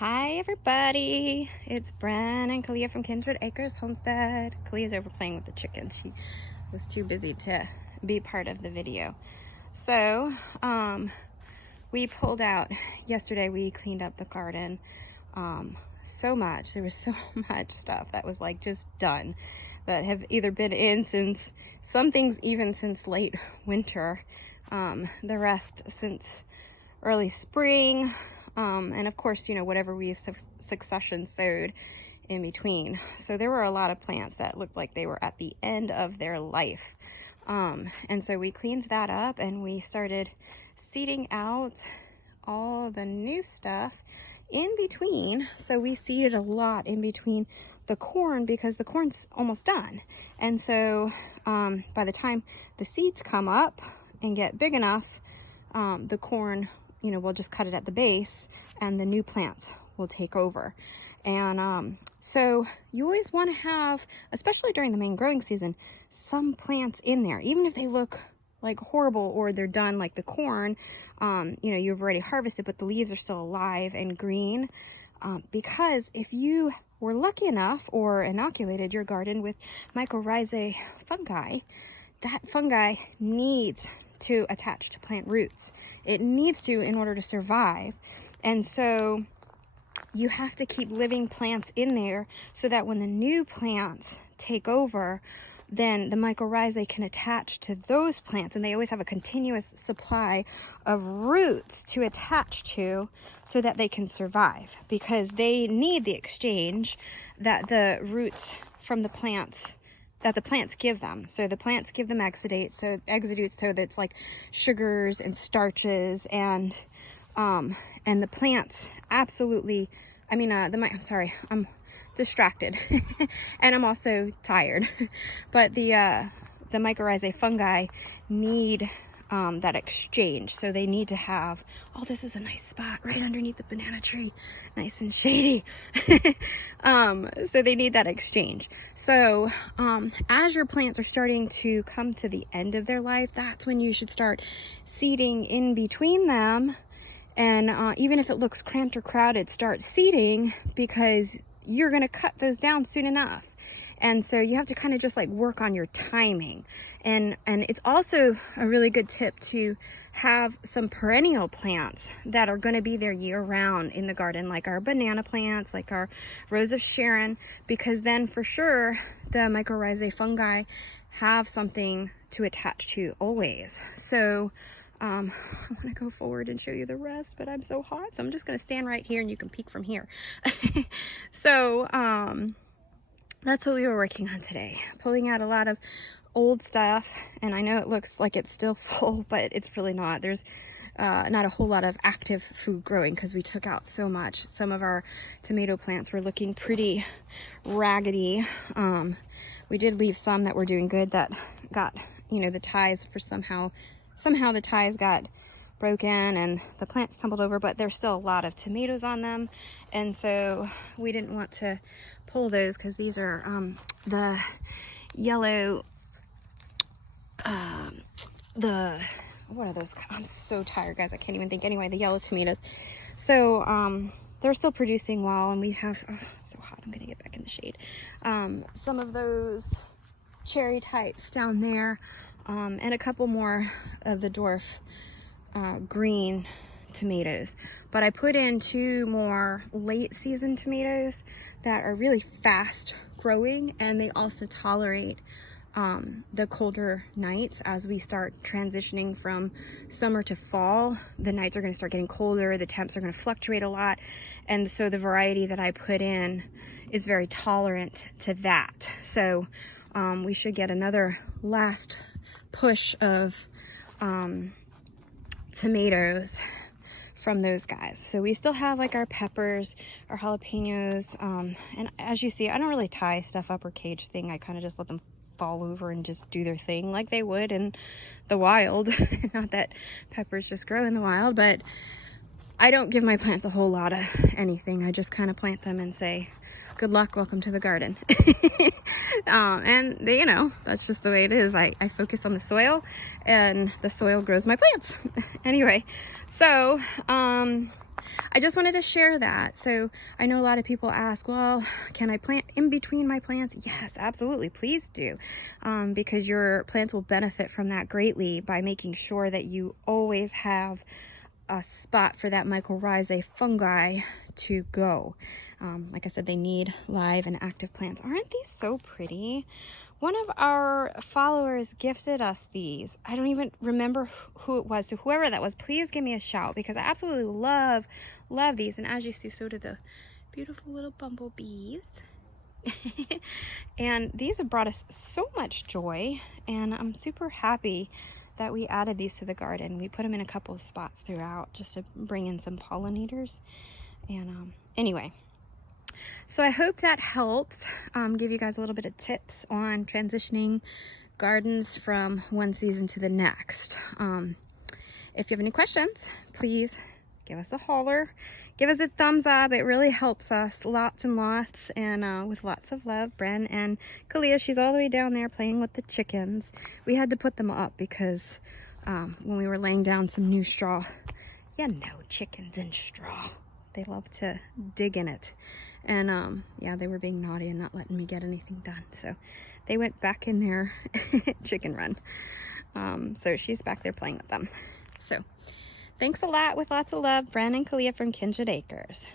Hi everybody, it's Bren and Kaliah from Kindred Acres homestead. Kaliah's over playing with the chickens. She was too busy to be part of the video. So we pulled out yesterday. We cleaned up the garden so much. There was so much stuff that was like just done, that have either been in since, some things even since late winter, the rest since early spring. And of course, you know, whatever we've succession sowed in between. So there were a lot of plants that looked like they were at the end of their life. And so we cleaned that up and we started seeding out all the new stuff in between. So we seeded a lot in between the corn because the corn's almost done. And so by the time the seeds come up and get big enough, the corn, you know, we'll just cut it at the base and the new plants will take over. And so you always want to have, especially during the main growing season, some plants in there, even if they look like horrible or they're done like the corn. You know, you've already harvested, but the leaves are still alive and green. Because if you were lucky enough or inoculated your garden with mycorrhizae fungi, that fungi needs to attach to plant roots. It needs to in order to survive. And so you have to keep living plants in there so that when the new plants take over, then the mycorrhizae can attach to those plants, and they always have a continuous supply of roots to attach to so that they can survive, because they need the exchange that the roots from the plants, that the plants give them. So the plants give them exudates, so that's like sugars and starches, and the plants absolutely, I'm sorry, I'm distracted and I'm also tired. But the mycorrhizae fungi need that exchange, so they need to have, oh, this is a nice spot right underneath the banana tree, nice and shady. So they need that exchange. So as your plants are starting to come to the end of their life, that's when you should start seeding in between them. And even if it looks cramped or crowded, start seeding, because you're going to cut those down soon enough. And so you have to kind of just like work on your timing. And it's also a really good tip to have some perennial plants that are going to be there year round in the garden, like our banana plants, like our Rose of Sharon, because then for sure the mycorrhizae fungi have something to attach to always. So I want to go forward and show you the rest, but I'm so hot, so I'm just going to stand right here and you can peek from here. So that's what we were working on today, pulling out a lot of old stuff. And I know it looks like it's still full, but it's really not. There's not a whole lot of active food growing because we took out so much. Some of our tomato plants were looking pretty raggedy. We did leave some that were doing good that got, you know, the ties for somehow the ties got broken and the plants tumbled over, but there's still a lot of tomatoes on them. And so we didn't want to pull those because these are the yellow, what are those? I'm so tired, guys. I can't even think. Anyway, the yellow tomatoes. So they're still producing well, and we have, it's so hot, I'm gonna get back in the shade. Some of those cherry types down there, and a couple more of the dwarf green tomatoes. But I put in 2 more late season tomatoes that are really fast growing, and they also tolerate the colder nights. As we start transitioning from summer to fall, the nights are going to start getting colder, the temps are going to fluctuate a lot, and so the variety that I put in is very tolerant to that. So we should get another last push of tomatoes from those guys. So we still have like our peppers, our jalapenos, and as you see, I don't really tie stuff up or cage thing. I kind of just let them fall over and just do their thing like they would in the wild. Not that peppers just grow in the wild, but I don't give my plants a whole lot of anything. I just kind of plant them and say, good luck, welcome to the garden. And they, you know, that's just the way it is. I focus on the soil, and the soil grows my plants. Anyway, so I just wanted to share that. So I know a lot of people ask, well, can I plant in between my plants? Yes, absolutely. Please do. Because your plants will benefit from that greatly by making sure that you always have a spot for that mycorrhizae fungi to go. Like I said, they need live and active plants. Aren't these so pretty? One of our followers gifted us these. I don't even remember who it was. So whoever that was, please give me a shout, because I absolutely love these. And as you see, so do the beautiful little bumblebees. And these have brought us so much joy, and I'm super happy that we added these to the garden. We put them in a couple of spots throughout just to bring in some pollinators. And anyway, so I hope that helps give you guys a little bit of tips on transitioning gardens from one season to the next. If you have any questions, please give us a holler. Give us a thumbs up. It really helps us lots and lots. And with lots of love, Bren and Kaliah, she's all the way down there playing with the chickens. We had to put them up because when we were laying down some new straw, chickens in straw. They love to dig in it. And yeah, they were being naughty and not letting me get anything done. So they went back in their chicken run. So she's back there playing with them. So thanks a lot, with lots of love, Bren and Kaliah from Kindred Acres.